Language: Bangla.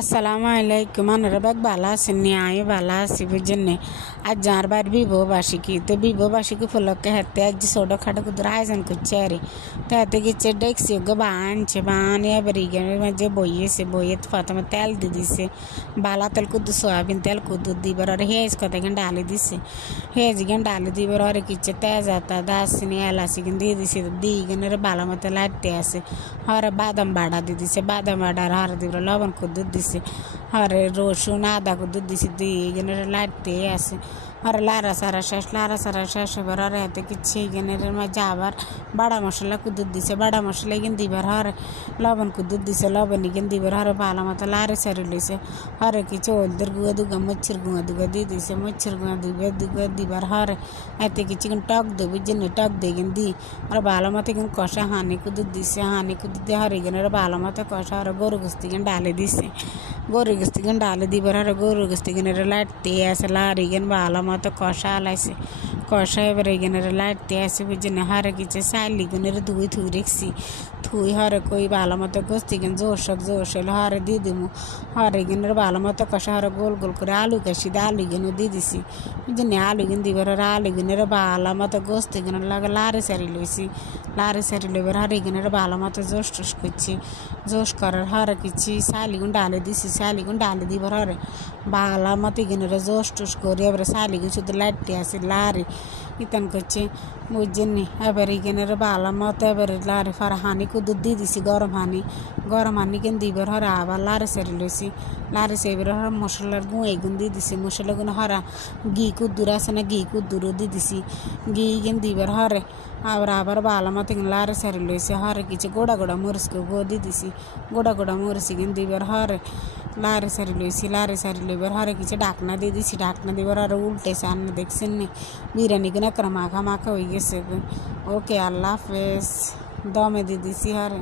আসসালামু আলাইকুম আনারবাগ বালা আছেন আমি বালা আছি বুঝছেন আজ যার বার বিবাহবার্ষিকী তো বিবাহবার্ষিকী উপলক্ষে হাতে আজ ছোটোখাটো কুদুর আয়োজন করছে আর তো হাতে গেছে ডেকছি ওকে বানছে বানিয়ে এবার ইগেনের মাঝে বইয়েছে বইয়ে প্রথমে তেল দিয়ে দিছে বালা তেল কুদু সয়াবিন তেল কুদু দিবার আর হেজ কথা এখানে ডালি দিছে হেজ এখানে ডালি দিবার আর কিছু তেজাতা দাসিনি এলাচি কিন্তু দিয়ে দিছে দিয়ে এখানে বালা মতো লাটতে আছে হরে বাদাম বাড়া দিয়ে দিছে বাদাম বাড়ার হরে দিবার লবণ কুদু দিছে হরে রসুন আদা কুদু দিছে দিয়ে এখানে লাটতে আছে আর লারা সারা শেষ এবার আর হাতে কিছু এখানের মাঝে আবার বাড়া মশলা কুদুর দিছে বাড়া মশলা এখানে দিবার হরে লবণ কুদুর দিছে লবণ এখানে দিবার হরে ভালো মতো লারে সারি লইছে হরে কিছু হলদের গুঁয়া দুগা মচ্ছির গুঁয়া দুগা দিয়ে দিছে মচ্ছির গুঁয়া দুগা দিবার হরে এতে কিছু টক দেবো জন্য টক দিয়ে এখানে দিই আর ভালো মতো এখানে কষা হানি কুদুর দিছে হানি কুদুর দিয়ে হরে এখানে ভালো মতো কষা আর গরু গোস্তি এখানে ডালে দিছে গরু গোস্তি এখানে ডালে দিবার হরে গরু গোস্তি এখানে লাটতে আসে লার এখানে ভালো মতো কষা আলাইছে কষা এবার এখানে লাটতে আসে বুঝছেন হরে কিছু চাইলি গুনের ধুই থুই রেখছি থুই হরে কই ভালো মতো গোস্তি এখানে জোর হলে হরে দিয়ে দিমু হরে এখানে ভালো মতো কষা হরে গোল গোল করে আলু কাশি দিয়ে আলু এখানে দিয়ে দিছি বুঝছেন আলু এখানে দিবার হরে আলু এখানে ভালো মতো গোস্তি এখানে লাগে লারে সারি লইছি লারে সারি লইবার হরে এখানে ভালো মতো জোশ টোস করছি জোশ করার হরে কিছু চাইলিগুন ডালে দিছি চাইলিগুন ডালে দিবার হরে ভালো মতো এখানে জোশ টোস করে এবার চাইলিগুন শুধু লাইটতে আসে লারে ইতান করছে বুঝছেন এবার এখানে ভালো মতো এবার লারে ফার হানি কুদুর দিয়ে দিছি গরম হানি কেন দিবার হরে আবার লারে সারি লইছি লারে সেবার হরে মশলার গুঁ এগুন দিয়ে দিছি মশলাগুলো হরা ঘি কুদ্দুর আছে না ঘি কুদ্দুরও দিয়ে দিছি ঘি কেন দিবার হরে আবার ভালো মতো লারে সারি লইছে হরে কিছু গোড়া মরিচকে গো দিয়ে দিছি গোড়া মরিচ কেন দিবার হরে লারে সারি লইবার হরে কিছু ডাকনা দিয়ে দিছি ডাকনা দিবার হরে উল্টেছে আন্না দেখছেন নি বিরিয়ানি কিনা মাখা হয়ে গেছে ওকে আল্লাহ হাফেজ দমে দিয়ে দিছি হরে।